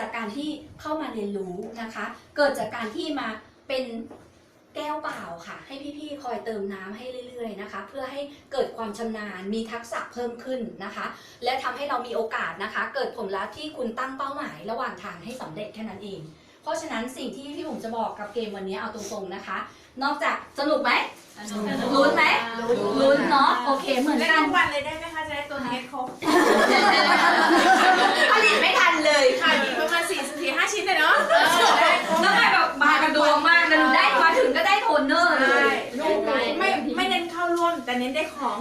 จากการที่เข้ามาเรียนรู้นะคะ เกิดจากการที่มาเป็นแก้วเปล่าค่ะ ให้พี่ๆคอยเติมน้ำให้เรื่อยๆนะคะ เพื่อให้เกิดความชำนาญมีทักษะเพิ่มขึ้นนะคะ และทำให้เรามีโอกาสนะคะ เกิดผลลัพธ์ที่คุณตั้งเป้าหมายระหว่างทางให้สำเร็จแค่นั้นเอง เพราะฉะนั้นสิ่งที่พี่ผมจะบอกกับเกมวันนี้เอาตรงๆนะคะ นอกจากสนุกไหมลุ้นไหมลุ้นเนาะโอเคเหมือนเล่นกันทุกวันเลยได้ไหมคะจะได้ตัวเทสครบ ผลิตไม่ทันเลย ค่ะอีกประมาณสี่สี่ห้าชิ้นเลยเนาะ แล้วไปแบบมากระดวงมากนะหนูได้มาถึงก็ได้โทนเนอร์เล ใช่ ย ไม่ไม่เน้นเข้าร่วมแต่เน้นได้ของ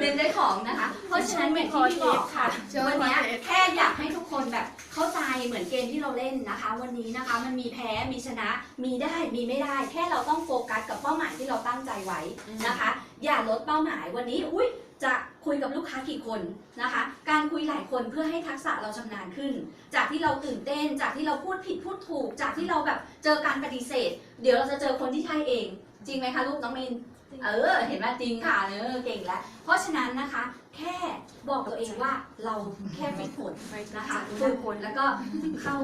เน้นได้ของนะคะ เพราะฉะนั้นอย่างที่พี่บอกค่ะวันนี้แค่อยากให้ทุกคนแบบเข้าใจเหมือนเกมที่เราเล่นนะคะ วันนี้นะคะมันมีแพ้มีชนะมีได้มีไม่ได้ แค่เราต้องโฟกัสกับเป้าหมายที่เราตั้งใจไว้นะคะ อย่าลดเป้าหมายวันนี้อุ้ยจะคุยกับลูกค้ากี่คนนะคะ การคุยหลายคนเพื่อให้ทักษะเราชำนาญขึ้น จากที่เราตื่นเต้น จากที่เราพูดผิดพูดถูก จากที่เราแบบเจอการปฏิเสธ เดี๋ยวเราจะเจอคนที่ใช่เอง จริงไหมคะลูกน้องมิน เออ เห็นไหมจริงค่ะเออเก่งแล้ว เพราะฉะนั้นนะคะ แค่บอกตัวเองว่าเราแค่ฝึกฝนนะคะฝึกฝนแล้วก็เข้า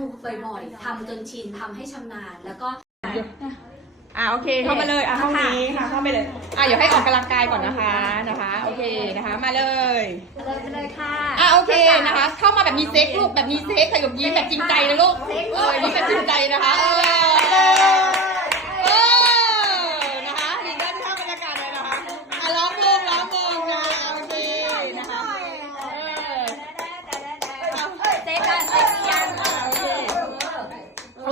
บ่อยๆทำจนชินทำให้ชำนาญแล้วก็อ่าโอเคเข้ามาเลยอะห้องนี้ค่ะเข้าไปเลยอะเดี๋ยวให้ออกกำลังกายก่อนนะคะนะคะ โอเคนะคะ มาเลยเลยไปเลยค่ะอะโอเคนะคะ เข้ามาแบบมีเซ็กลูกแบบมีเซ็กใส่กับยิ้มแบบจริงใจนะลูกเออยิ้มแบบจริงใจนะคะ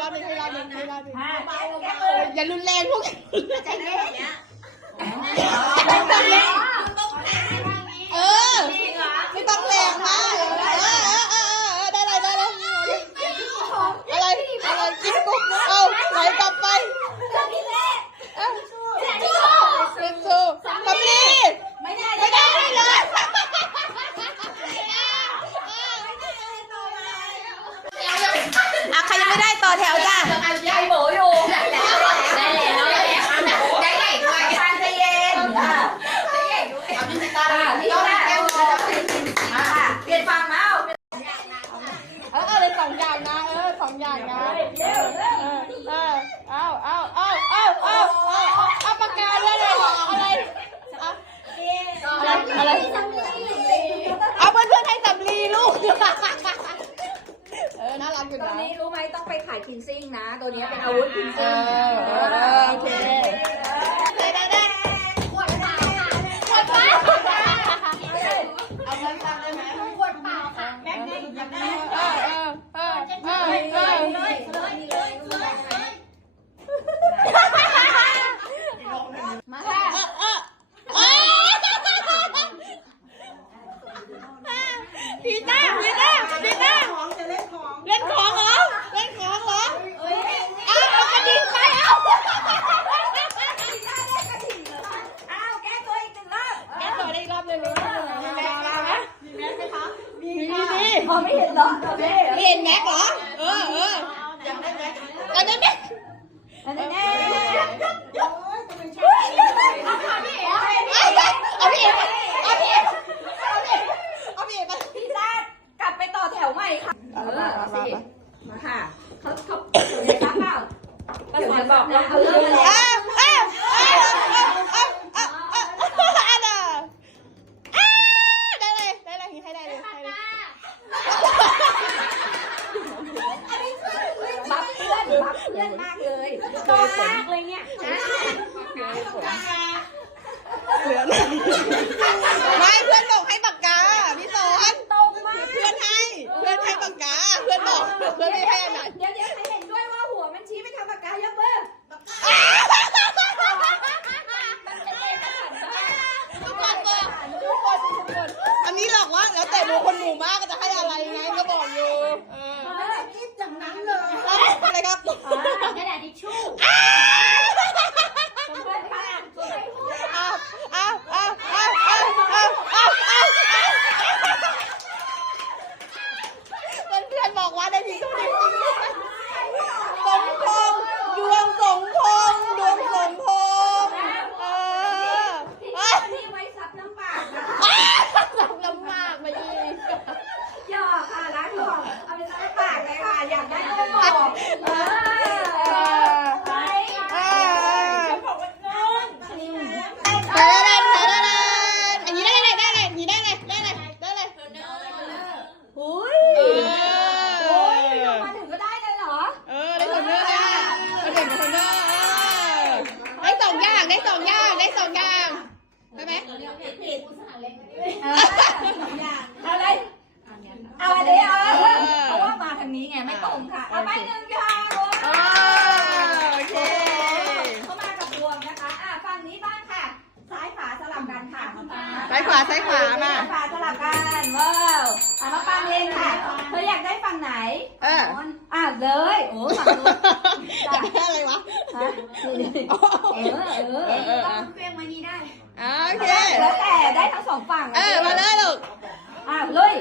รอบหนึงให้รอบหนึงให้รอบหนึงอย่ารุนแรงพวกใจเย็นเอ อย่างนะเออเออเอาเอาเอาเอาเอาเอาเอาปากกาด้วยเลยเหรอะไรอะไรเอาเพื่อนเพื่อนๆให้สำลีลูกเออน่ารักอยู่ตอนนะนี้รู้ไหมต้องไปขายกินซิ่งนะ ตัวนี้เป็นอาวุธกินเอซิ่ง อเออโอเค พีต้าพีต้าพีต้าเล่นของเหรอ เล่นของเหรอ เอาเอากระดิ่งไปเอาอ้าวแก้ตัวอีกหนึ่งรอบแกต่อได้อีกรอบหนึ่งมีแม็กไหมมีแม็กไหมคะมีมีพอไม่เห็นเหรอโอเคมีเห็นแม็กเหรอ เออเอออยากได้แม็กอยากได้แม็กแยตอนแรกเลยเนี่ยเหลือไม่เพื่อนบอกให้ปากกาพี่สอนตรงมากเพื่อนให้ เพื่อนให้ปากกา เพื่อนบอกเพื่อนไม่แพ้นะเดี๋ยวเดี๋ยวใครเห็นด้วยว่าหัวมันชี้ไปทางปากกายกมืออันนี้หลอกว่าแล้วแต่ดูคนหมูมากก็จะให้อะไรไงก็บอกอยู่เออรีบอย่างนั้นเลยอะไรครับ de mi ได้ไหมเออเอาเลยเอาอันนี้เอาเพราะว่ามาทางนี้ไงไม่ตรงค่ะเอาไปหนึ่งอย่างเออโอเคเข้ามากับบวมนะคะ อะฝั่งนี้บ้างค่ะ ซ้ายขวาสลับกันค่ะซ้ายขวาซ้ายขวามาซ้ยขวาสลับกันว้าวอะมาปังเองค่ะ เธออยากได้ฝั่งไหน เอออะเลย โอ้ฝั่งนู้นอยากได้อะไรวะฮะนี่ๆเออ เออเออเออต้องเปรี้ยงมานี้ได้โอเคแล้วแต่ได้ทั้งสองฝั่งเออมาเลยลูกอะเลยเออเออเออว่ามันเปรี้ยงมานี้ได้ โอเค แล้วแต่ได้ทั้งสองฝั่งเออ มาเลยลูกอะลุย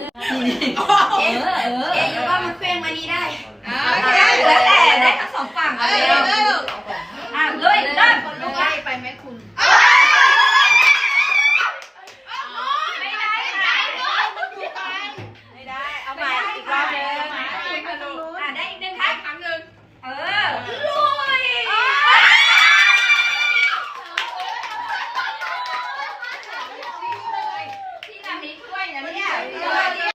เออ เออ เอ๊ะว่ามันเคลื่อนมานี้ได้ โอเค